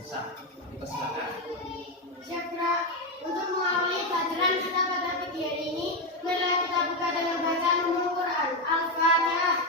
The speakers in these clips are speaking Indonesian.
bisa. Dipersilakan. Siap, Kak. Untuk mengawali pelajaran kita pada pagi hari ini, marilah kita buka dengan bacaan umum Quran. Al-Fatihah.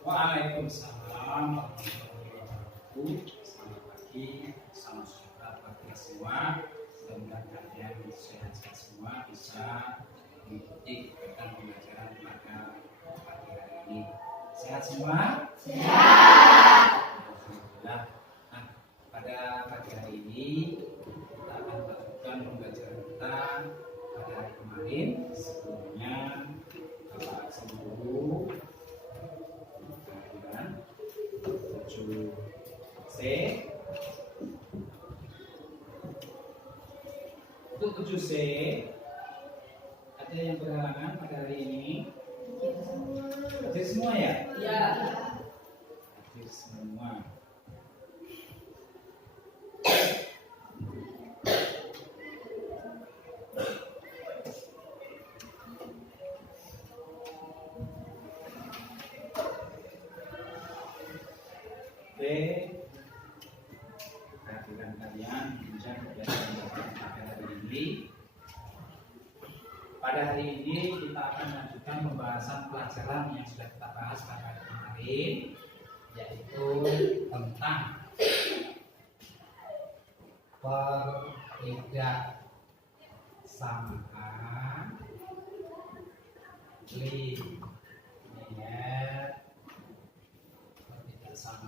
Waalaikumsalam warahmatullahi wabarakatuh. Selamat pagi, salam sejahtera buat kita semua. Mudah-mudahan kalian sehat-sehat semua, bisa mengikuti kegiatan pembelajaran pada pagi hari ini. Sehat semua? Sehat. Alhamdulillah. Nah, pada pagi hari ini kita akan melanjutkan pembelajaran kita pada hari kemarin. Sebelumnya Bapak Guru 7C. Untuk 7C ada yang berhalangan pada hari ini? Hadir semua ya? Iya. Hadir semua. Kehadiran kalian menunjang kegiatan pada hari ini. Pada hari ini kita akan melanjutkan pembahasan pelajaran yang sudah kita bahas pada hari kemarin, yaitu tentang perbedaan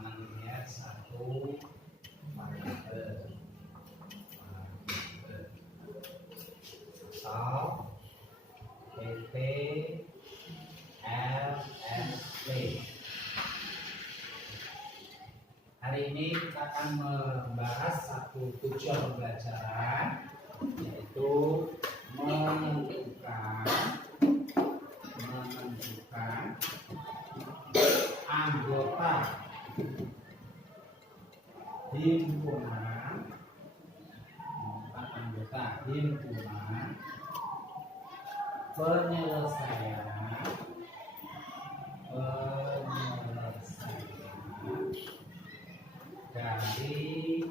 linier satu variabel atau PP LSP. Hari ini kita akan membahas satu tujuan pembelajaran, yaitu menentukan anggota himpunan penyelesaian dari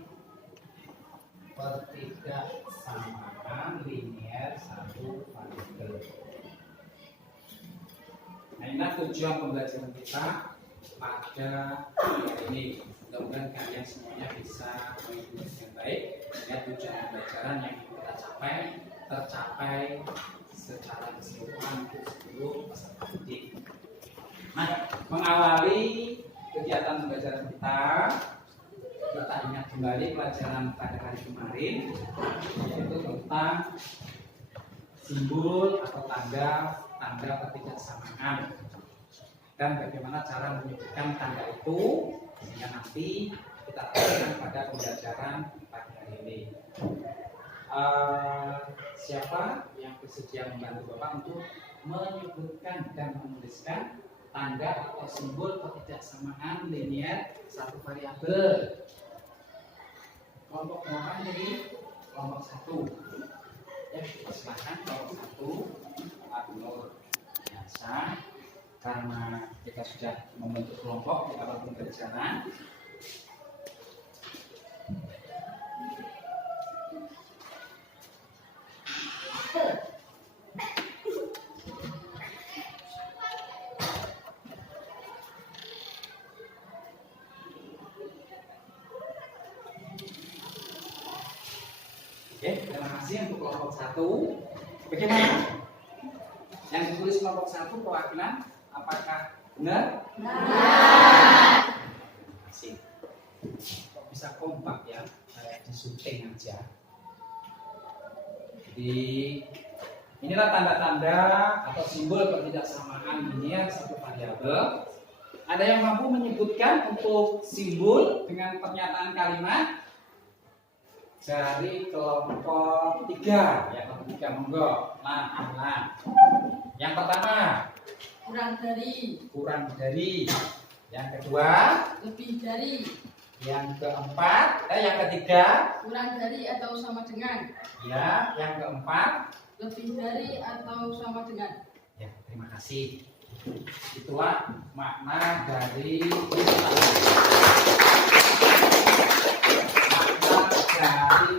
pertidaksamaan linier satu variabel. Nah, inilah tujuan pembelajaran kita pada hari ini. Mudah-mudahan kalian semuanya bisa mengikuti dengan baik, sehingga tujuan pembelajaran yang kita tercapai secara keseluruhan untuk seluruh peserta didik. Nah, mengawali kegiatan pembelajaran kita ingat kembali pelajaran pada hari kemarin, yaitu tentang simbol atau tanda ketidaksamaan dan bagaimana cara menyebutkan tanda itu sehingga nanti kita terapkan pada pembelajaran pagi hari ini. Siapa yang bersedia membantu Bapak untuk menyebutkan dan menuliskan tanda atau simbol ketidaksamaan linear satu variabel? Kelompok berapa jadi? Kelompok 1. Ya, silakan kelompok 1. Pak Nur biasa karena kita sudah membentuk kelompok di awal pembelajaran. Oke, terima kasih untuk kelompok 1. Bagaimana? Yang ditulis kelompok 1 perwakilan apakah benar? Benar. Terima kasih. Kok bisa kompak ya? Kayak di syuting aja. Jadi inilah tanda-tanda atau simbol ketidaksamaan linear satu variabel. Ada yang mampu menyebutkan untuk simbol dengan pernyataan kalimat dari kelompok 3? Ya, kelompok 3 monggo. Nah. Yang pertama, kurang dari. Yang kedua, lebih dari. Yang keempat, yang ketiga, kurang dari atau sama dengan. Ya, yang keempat, lebih dari atau sama dengan. Ya, terima kasih. Itulah makna dari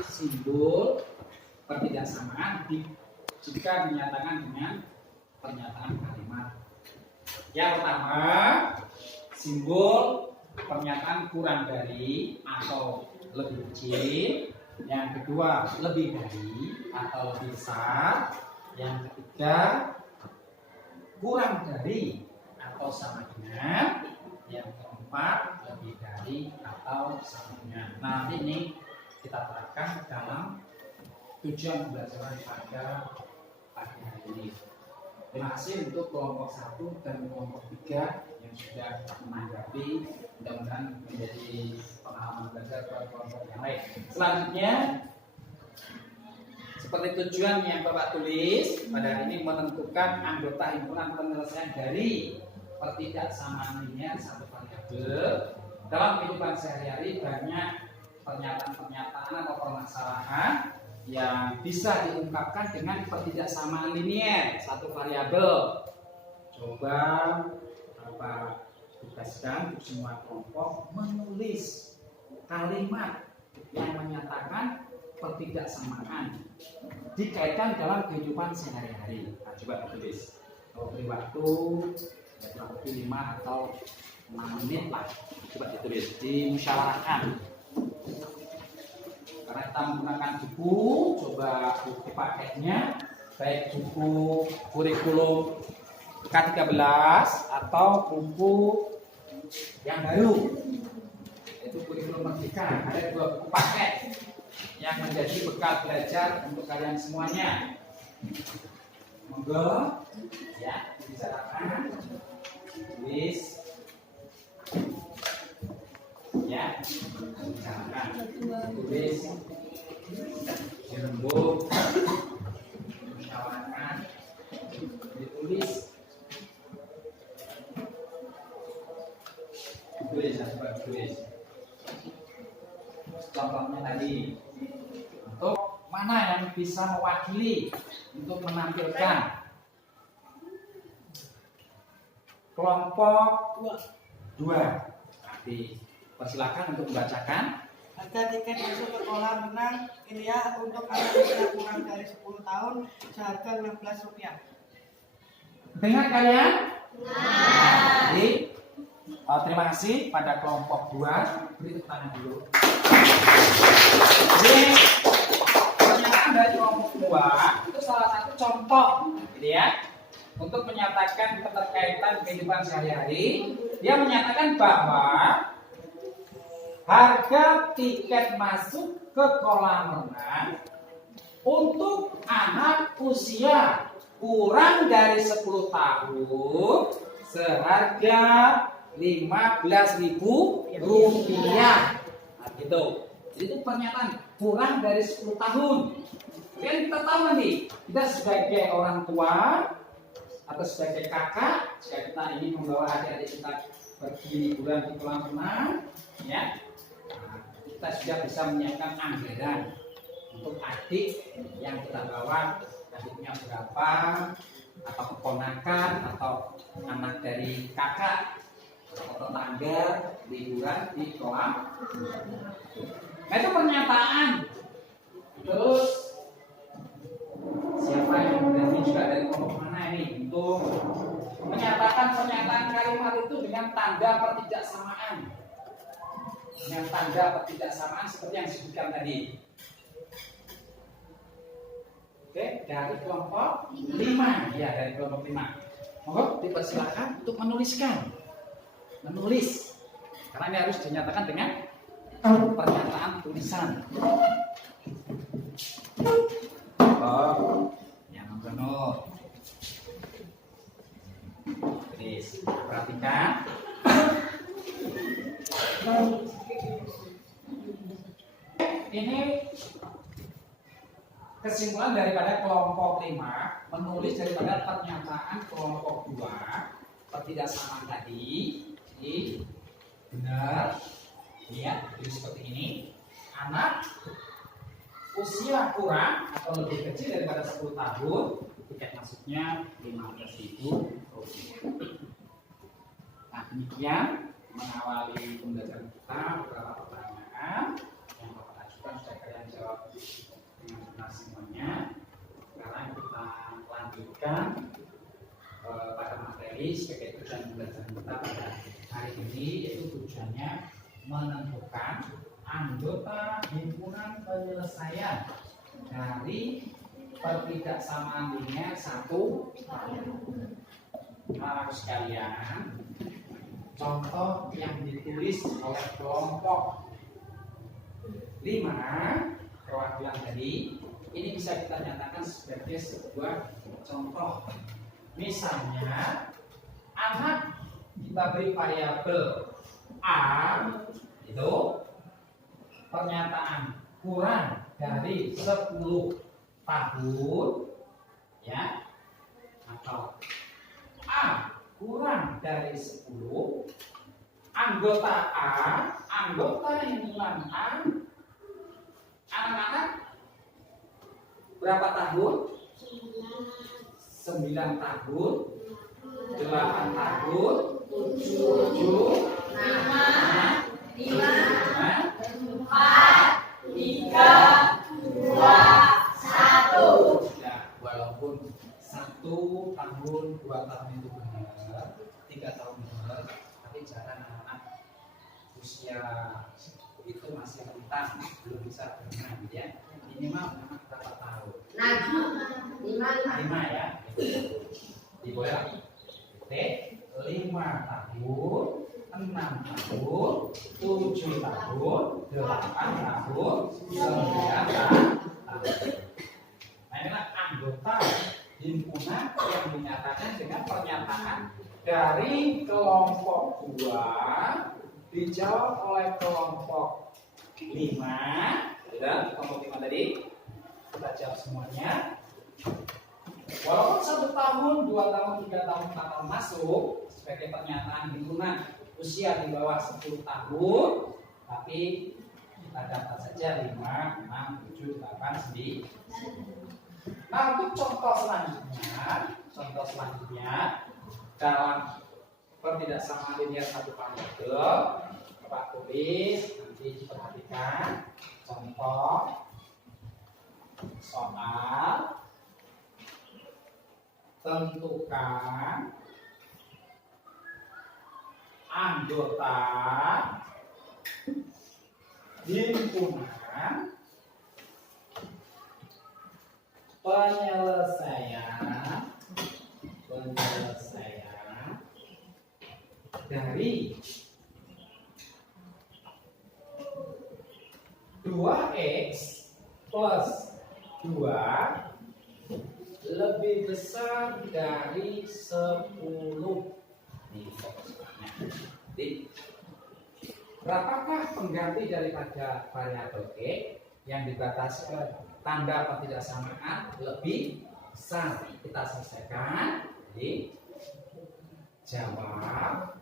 simbol ketidaksamaan jika dinyatakan dengan pernyataan kalimat. Yang pertama, simbol pernyataan kurang dari atau lebih kecil. Yang kedua, lebih dari atau lebih besar. Yang ketiga, kurang dari atau sama dengan. Yang keempat, lebih dari atau sama dengan. Nah, ini kita terapkan dalam tujuan pembelajaran pada pagi hari ini. Terima kasih untuk kelompok 1 dan kelompok 3 yang sudah menanggapi, mudah-mudahan menjadi pengalaman belajar buat kelompok yang lain. Selanjutnya, seperti tujuan yang Bapak tulis pada hari ini, menentukan anggota himpunan penyelesaian dari ketidaksamaan linear satu variabel. Dalam kehidupan sehari-hari banyak pernyataan-pernyataan atau permasalahan yang bisa diungkapkan dengan ketidaksamaan linear satu variabel. Coba Bapak tugaskan untuk semua kelompok menulis kalimat yang menyatakan ketidaksamaan dikaitkan dalam kehidupan sehari-hari. Nah, coba tulis. Kalau beri waktu ya, kurang lebih 5 atau 6 menit lah. Coba ditulis, dimusyawarahkan. Karena kita menggunakan buku, coba buku paketnya baik buku kurikulum K13 atau buku yang baru, yaitu kurikulum Merdeka. Ada 2 buku paket yang menjadi bekal belajar untuk kalian semuanya. Monggo ya, dibicarakan, tulis ya, bicarakan, tulis, dirembuk, musyawarahkan, ditulis, tulis. Contohnya tadi, untuk mana yang bisa mewakili untuk menampilkan kelompok 2. Nanti persilakan untuk membacakan. Harga tiket masuk ke kolam renang Ilya untuk anak usia kurang dari 10 tahun seharga Rp16. Dengar kalian? Jadi, terima kasih pada kelompok 2. Beri tepuk tangan dulu. Jadi, pernyataan dari kelompok 2 itu salah satu contoh, gitu ya, untuk menyatakan keterkaitan kehidupan sehari-hari. Dia menyatakan bahwa harga tiket masuk ke kolam renang untuk anak usia kurang dari 10 tahun seharga Rp15.000. Nah, gitu. Jadi itu pernyataan kurang dari 10 tahun. Kemudian kita tahu nanti, kita sebagai orang tua atau sebagai kakak, jika kita ingin membawa adik-adik kita pergi liburan di kolam renang, ya, kita sudah bisa menyiapkan anggaran untuk adik yang kita bawa, adiknya berapa, atau keponakan, atau anak dari kakak atau tetangga liburan di kolam. Nah, itu pernyataan. Terus siapa yang berani juga dari kelompok mana ini untuk menyatakan pernyataan kalimat itu dengan tanda pertidaksamaan. Dengan tanda pertidaksamaan seperti yang disebutkan tadi. Oke, dari kelompok 5. Ya, dari kelompok 5. Mohon dipersilakan untuk menulis. Karena ini harus dinyatakan dengan pernyataan tulisan. Oh, yang benar. Tulis, perhatikan. Ini kesimpulan daripada kelompok 5 menulis daripada pernyataan kelompok 2 pertidaksamaan tadi. Jadi benar, lihat jadi seperti ini. Anak usia kurang atau lebih kecil daripada 10 tahun, tiket masuknya Rp15.000. Nah, demikian mengawali pembelajaran kita. Beberapa pertanyaan yang Bapak ajukan sudah kalian jawab dengan benar semuanya. Sekarang kita lanjutkan pada materi sebagai tujuan pembelajaran kita pada hari ini, yaitu tujuannya menentukan anggota himpunan penyelesaian dari pertidaksamaan linear 1. Anak sekalian, contoh yang ditulis oleh kelompok 5 perwakilan tadi ini bisa kita nyatakan sebagai sebuah contoh. Misalnya, anak kita beri variabel A itu pernyataan kurang dari 10 tahun, ya, atau A kurang dari 10, anggota A, anggota himpunan A, anak-anak berapa tahun? 9 tahun, 8 tahun, 7, 5, 4, 3, 2, 1. Ya, walaupun 1 tahun, 2 tahun itu benar, 3 tahun benar, tapi jarang anak-anak usia itu masih rentan, belum bisa berenang, ya. Minimal anak berapa tahun? 5 ya. Diboleh lagi. Oke, 5 tahun, 6 tahun, 7 tahun, 8 tahun, 9 tahun. Nah, inilah anggota himpunan yang dinyatakan dengan pernyataan dari kelompok 2 dijawab oleh kelompok 5. Sudah, kelompok 5 tadi kita jawab semuanya. Walaupun 1 tahun, 2 tahun, 3 tahun, 4 tahun masuk sebagai pernyataan himpunan usia di bawah 10 tahun, tapi kita dapat saja 5, 6, 7, 8, 9. Nah, untuk contoh selanjutnya dalam pertidaksamaan linear 1 variabel, Bapak tulis, nanti diperhatikan contoh soal tentukan anggota himpunan penyelesaian dari 2x plus 2 lebih besar dari 10. Nih, jadi, berapakah pengganti daripada variabel X yang dibatasi oleh tanda ketidaksamaan lebih besar? Kita selesaikan. Jadi, jawab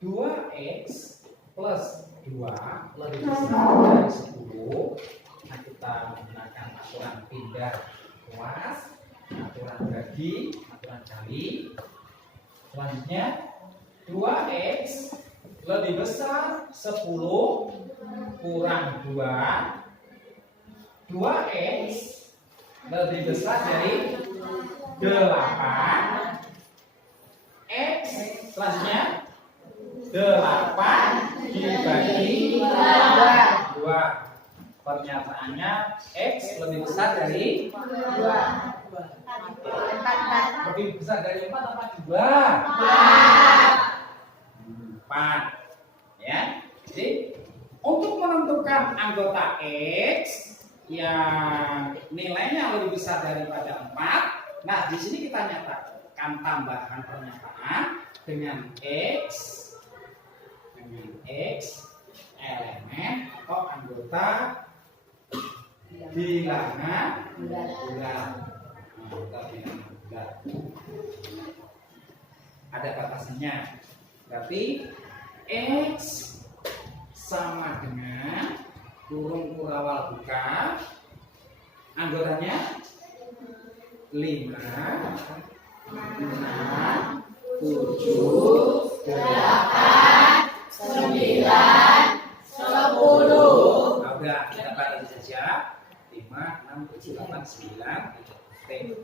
2x plus 2 lebih besar dari 10. Nah, kita menggunakan aturan pindah luas, aturan bagi, aturan kali. Selanjutnya 2x lebih besar 10 kurang 2. 2x lebih besar dari 8. X selanjutnya 8 dibagi 2. Pernyataannya X lebih besar dari 2. Lebih besar dari 4 apa 2? 4. Ya. Jadi untuk menentukan anggota X yang nilainya lebih besar daripada 4, nah di sini kita nyatakan tambahan pernyataan dengan X elemen atau anggota bilangan bulat. Ada batasannya. Berarti X sama dengan kurung kurawal buka, anggotanya 5, 6, 7, 8, 9, 10. Nah, udah kita batasi saja. 5, 6, 7, 8, 9, 10.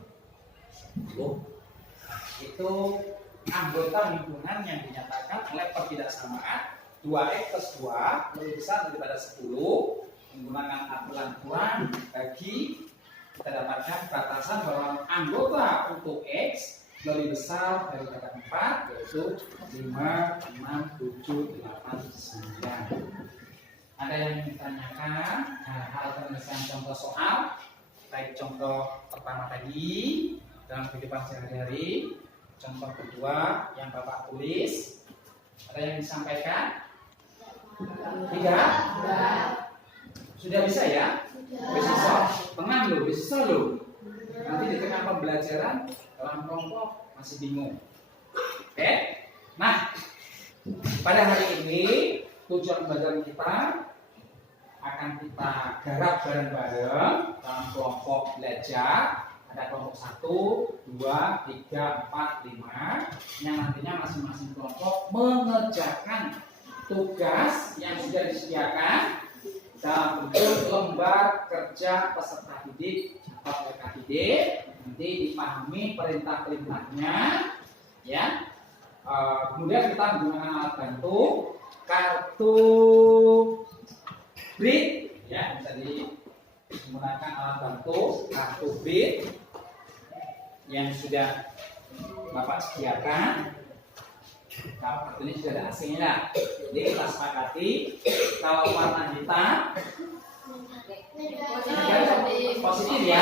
Itu anggota lingkungan yang dinyatakan oleh ketidaksamaan 2x plus 2 lebih besar daripada 10. Menggunakan aturan bagi, kita dapatkan batasan bahwa anggota untuk X lebih besar daripada 4, yaitu 5, 6, 7, 8, 9. Ada yang ditanyakan hal penyelesaian contoh soal, baik contoh pertama tadi dalam kehidupan sehari-hari, contoh kedua yang Bapak tulis, ada yang disampaikan? Tidak? Sudah bisa ya? Bisa. Tenang loh, bisa loh. Nanti di tengah pembelajaran dalam kelompok masih bingung. Oke? Nah, pada hari ini tujuan pembelajaran kita akan kita garap bareng-bareng dalam kelompok belajar. Ada kelompok 1, 2, 3, 4, 5 yang nantinya masing-masing kelompok mengerjakan tugas yang sudah disediakan dalam bentuk lembar kerja peserta didik atau PKDD. Nanti dipahami perintah-perintahnya, ya. Kemudian kita menggunakan alat bantu kartu bid, ya, bisa digunakan alat bantu kartu bid yang sudah Bapak sediakan. Kalau kartu ini sudah ada AC-nya, jadi kita sepakati kalau warna hitam positif ya,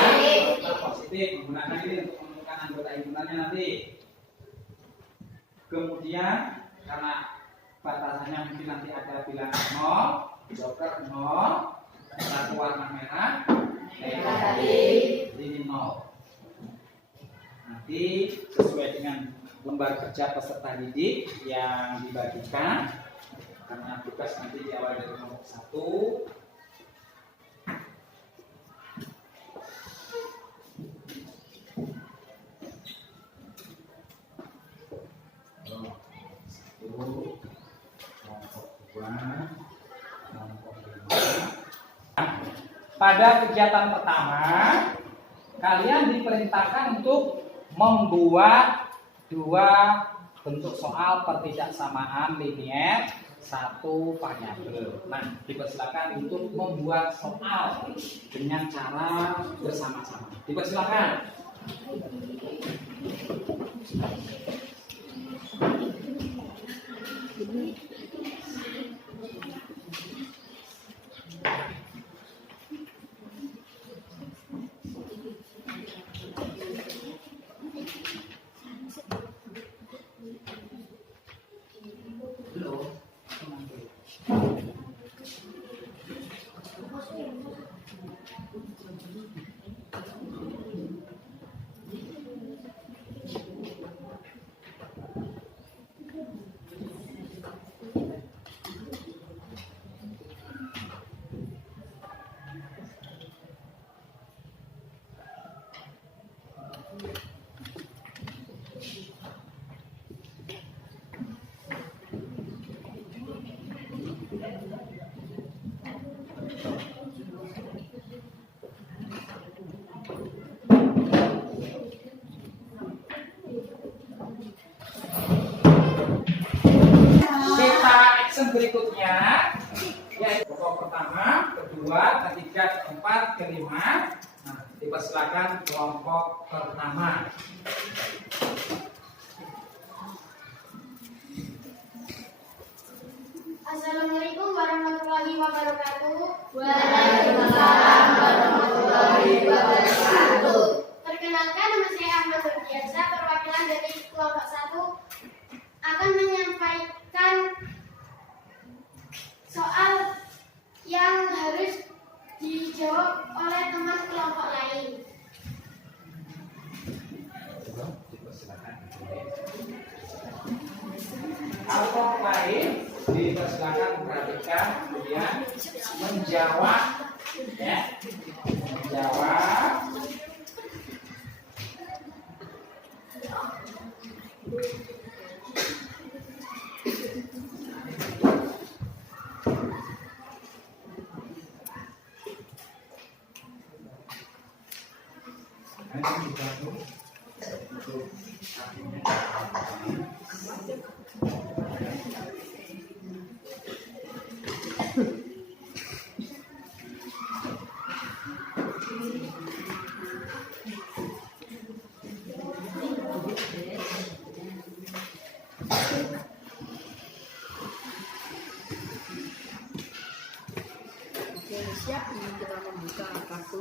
positif, menggunakan ini untuk menentukan anggota himpunannya nanti. Kemudian karena batasannya mungkin nanti ada bilangan 0, joker 0, kartu warna merah, jadi 0. Nanti sesuai dengan lembar kerja peserta didik yang dibagikan, karena tugas nanti diawali dari nomor 1. Pada kegiatan pertama, kalian diperintahkan untuk membuat 2 bentuk soal pertidaksamaan linier 1 variabel. Nah, dipersilakan untuk membuat soal dengan cara bersama-sama. Dipersilakan. Kita action berikutnya, yaitu kelompok pertama, kedua, ketiga, keempat, kelima. Nah, dipersilakan kelompok pertama. Assalamualaikum warahmatullahi wabarakatuh. Waalaikumsalam warahmatullahi wabarakatuh. Perkenalkan, nama saya Ahmad Nurdiansyah, perwakilan dari kelompok 1 akan menyampaikan soal yang harus dijawab oleh teman kelompok lain. Kelompok lain dipersilakan memperhatikan, kemudian menjawab, ya, menjawab. Oke, siap. Ini kita membuka kartu.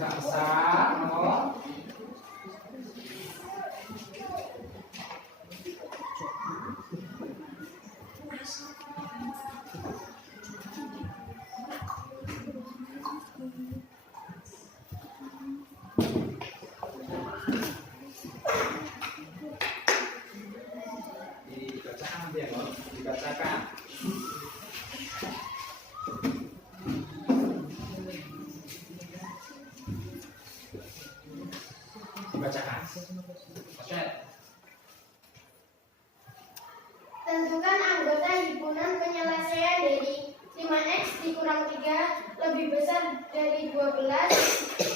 Agak besar, nomor. Dibacakan dia, loh. Dibacakan. Dibacakan. Oke. Tentukan anggota himpunan penyelesaian dari 5x dikurang 3 lebih besar dari 12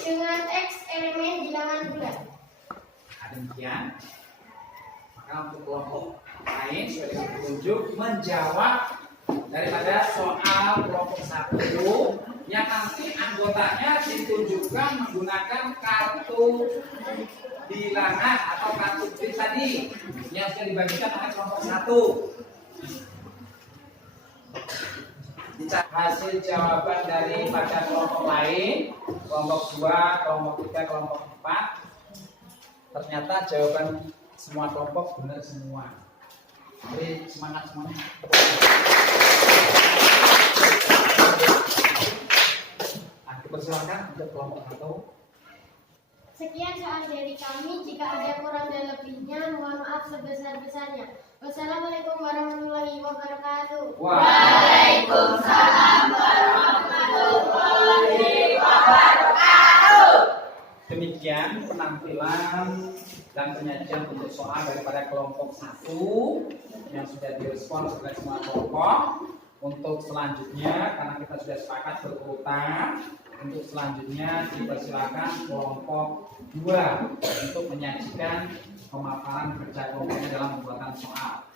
dengan x elemen bilangan bulat. Demikian. Maka untuk kelompok lain sudah ditunjuk menjawab daripada soal kelompok 1 yang nanti anggotanya ditunjukkan menggunakan kartu bilangan atau kartu pin tadi yang sudah dibagikan oleh kelompok 1. Dicatat hasil jawaban daripada kelompok lain, kelompok 2, kelompok 3, kelompok 4. Ternyata jawaban semua kelompok benar semua. Jadi semangat semuanya. Nah, dipersilakan untuk kelompok 1. Sekian soal dari kami. Jika ada kurang dan lebihnya, mohon maaf sebesar-besarnya. Wassalamualaikum warahmatullahi wabarakatuh. Waalaikumsalam warahmatullahi wabarakatuh. Demikian penampilan dan penyajian untuk soal daripada kelompok 1 yang sudah direspons oleh semua kelompok. Untuk selanjutnya, karena kita sudah sepakat berurutan, untuk selanjutnya dipersilakan kelompok 2 untuk menyajikan pemaparan kerja kelompoknya dalam pembuatan soal.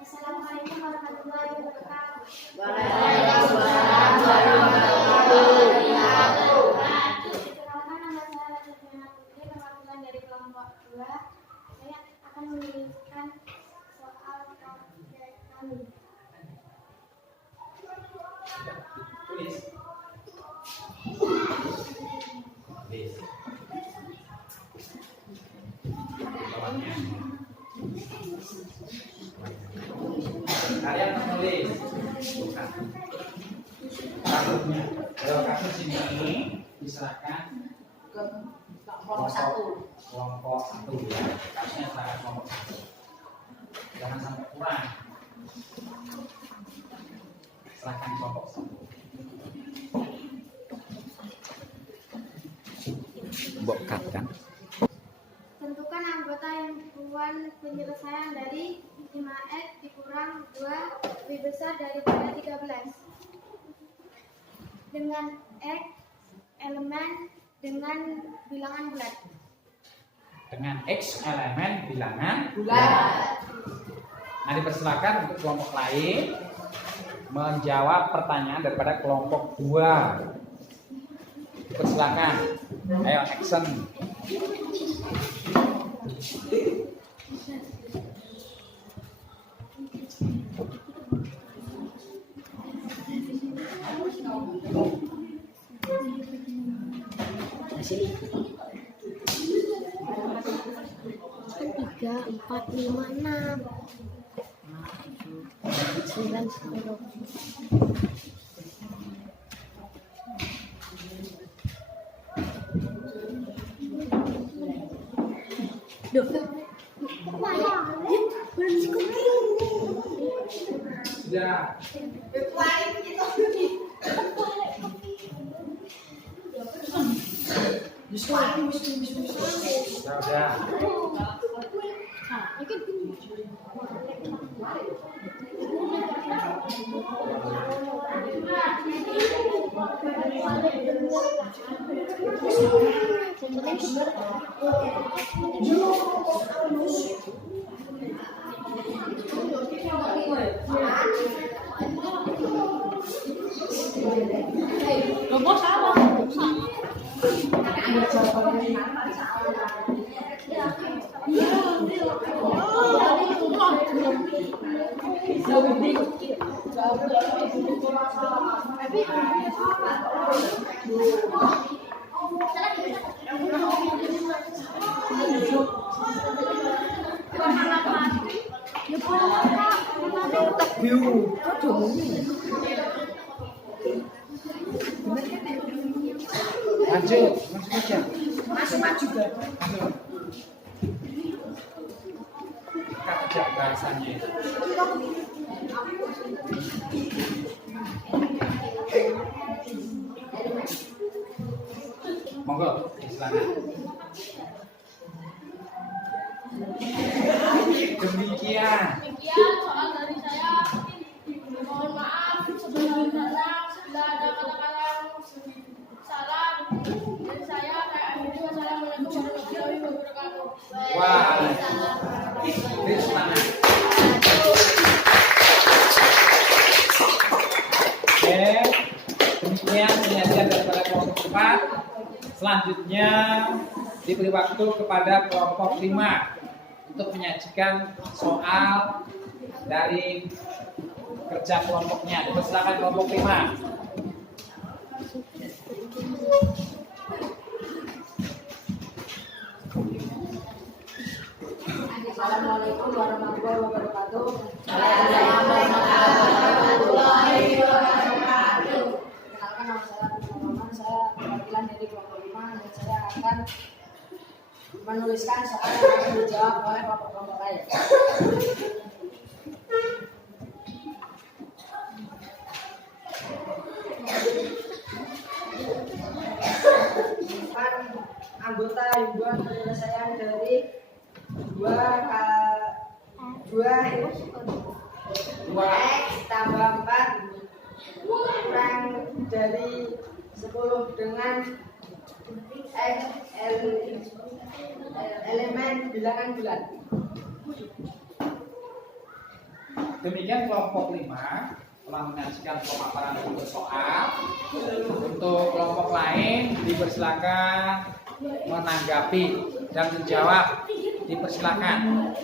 Assalamualaikum warahmatullahi wabarakatuh. Waalaikumsalam warahmatullahi wabarakatuh. Perkenalkan, nama saya Raja saya akan menuliskan soal proyek kami. Tulis. Tulis. Bawahnya. Kalian menulis. Bukan. Kasusnya. Kalau kasus ini diserahkan ke kelompok 1. kelompok 1 ya. Kasusnya serahkan kelompok 1. Jangan sampai kurang. Serahkan kelompok 1. Bokat kan? Tentukan anggota himpunan penyelesaian dari 5x dikurang 2 lebih besar daripada 13. Dengan x elemen dengan bilangan bulat. Dengan X elemen bilangan Bulat. Nah, dipersilakan untuk kelompok lain menjawab pertanyaan daripada kelompok 2. Dipersilakan. Ayo action. Tiga, 4, 5, 6, 9, 10. Sudah. Sudah. Lanjut, langsung aja. Maju juga. Lanjut. Kajak bahasanya. Monggo, silakan. Demikian. Demikian soal dari saya. Mohon maaf sebelumnya bila ada kata-kata yang salah dari saya. Assalamualaikum warahmatullahi wabarakatuh. Wah, beri semangat. Oke, demikian penyajian daripada kelompok 4. Selanjutnya diberi waktu kepada kelompok 5 untuk menyajikan soal dari kerja kelompoknya. Dipersilakan kelompok 5. Assalamualaikum warahmatullahi wabarakatuh. Kenalkan nama saya Muhammad, saya perwakilan dari kelompok 5 dan saya akan menuliskan soal yang akan dijawab oleh kelompok-kelompok lain. Anggota himpunan penyelesaian dari 2x tambah 4 kurang dari 10 dengan x elemen bilangan bulat. Demikian kelompok 5 telah menyajikan pemaparan untuk soal. Untuk kelompok lain dipersilakan menanggapi dan menjawab Dipersilakan.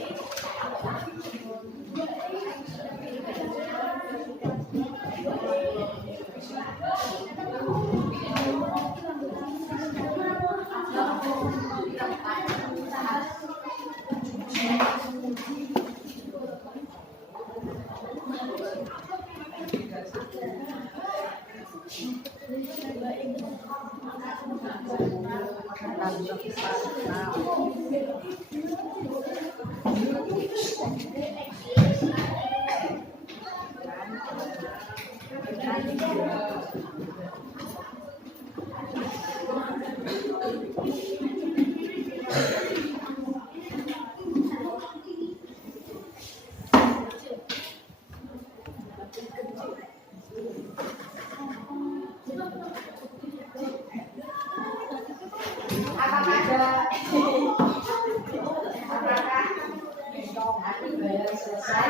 Apakah ada selesai?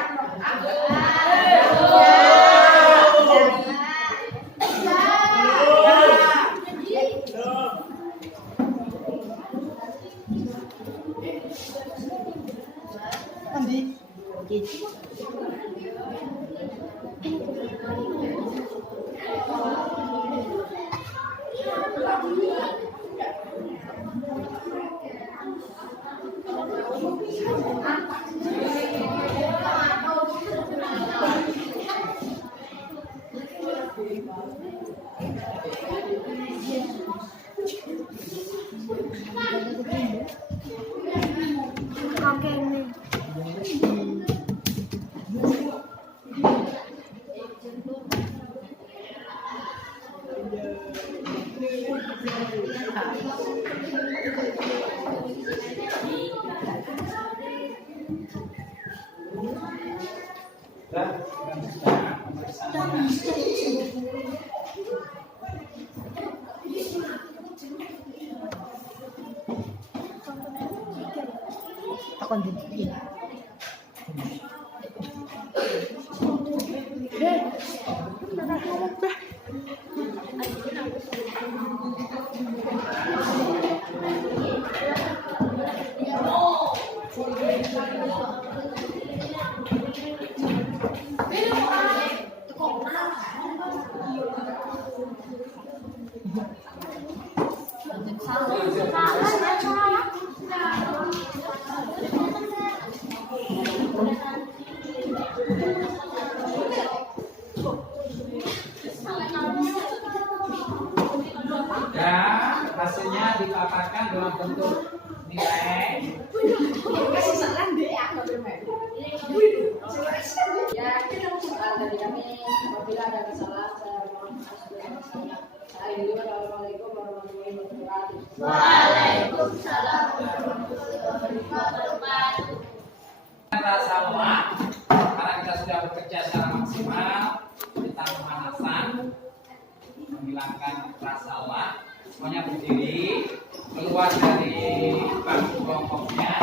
Dan hasilnya dipaparkan dalam bentuk nilai. Ya, dari kami apabila ada kesalahan saya mohon maaf. Saya dulu. Assalamualaikum warahmatullahi wabarakatuh. Waalaikumsalam warahmatullahi wabarakatuh. Rasa lelah karena kita sudah bekerja secara maksimal, kita pemanasan, menghilangkan rasa lelah. Semuanya berdiri, keluar dari bangku kelompoknya.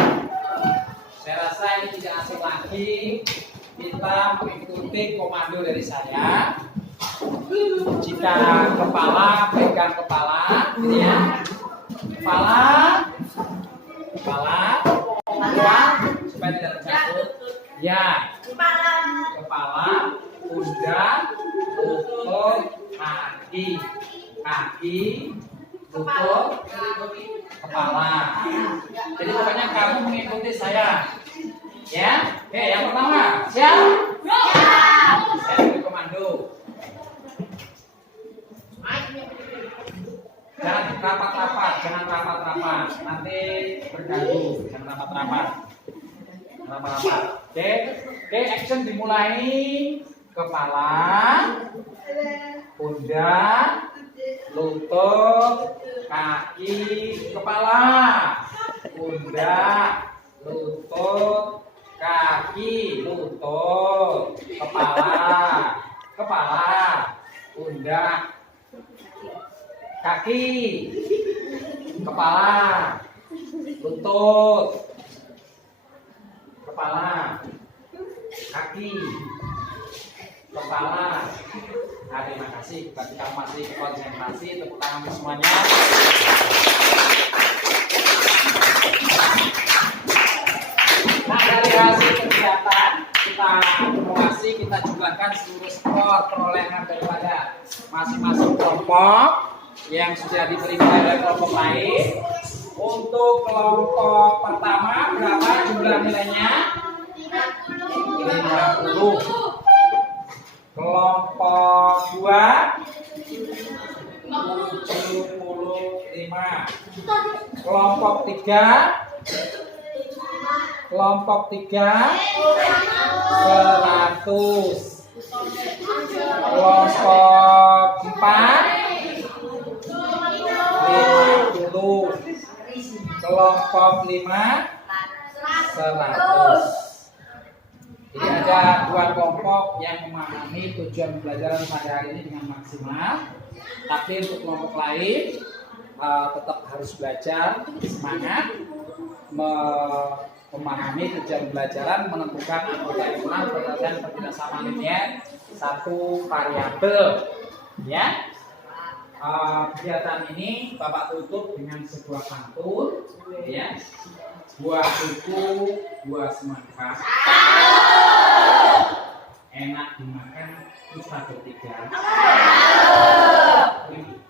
Saya rasa ini tidak asing lagi, kita mengikuti komando dari saya. Jika kepala, pegang kepala, gitu ya. Kepala, kuat supaya tidak terjatuh. Ya, kepala, pundak, lutut, kaki, lutut, kepala. Jadi pokoknya kamu mengikuti saya. Ya, oke, yang pertama, siap? Saya beri komando. Jangan rapat-rapat, nanti bergabung, jangan rapat-rapat. Oke, action dimulai. Kepala, pundak, lutut, kaki, kepala, pundak, lutut, kaki, lutut, kepala, pundak, kaki, kepala, lutut, kepala, kaki, kepala. Nah, terima kasih. Berarti kamu masih konsentrasi. Tepuk tangan semuanya. kita jumlahkan seluruh skor perolehan daripada masing-masing kelompok yang sudah diterima oleh kelompok lain. Untuk kelompok pertama berapa jumlah nilainya? 50. Kelompok 2 75. Kelompok 3 100. Kelompok 4 50. Kelompok 5 100. Jadi ada dua kelompok yang memahami tujuan pembelajaran pada hari ini dengan maksimal. Tapi untuk kelompok lain tetap harus belajar, semangat, memahami tujuan pembelajaran, menentukan anggota ilmuwan berdasarkan perbedasan linear satu variabel. Ya, kegiatan ini Bapak tutup dengan sebuah pantun, ya. Buah kuku, buah semangka, enak dimakan, kita bertiga.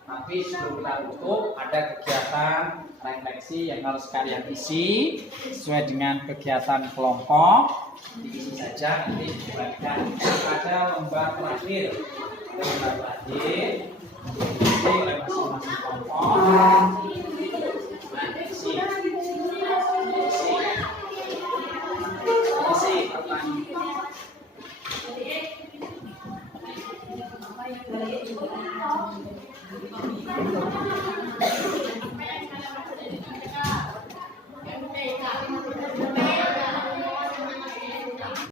Tapi sebelum kita tutup, ada kegiatan refleksi yang harus kalian isi sesuai dengan kegiatan kelompok. Diisi saja, nanti dibagikan pada lembar terakhir. Lembar terakhir diisi oleh masing-masing kelompok. Isi pertanyaan.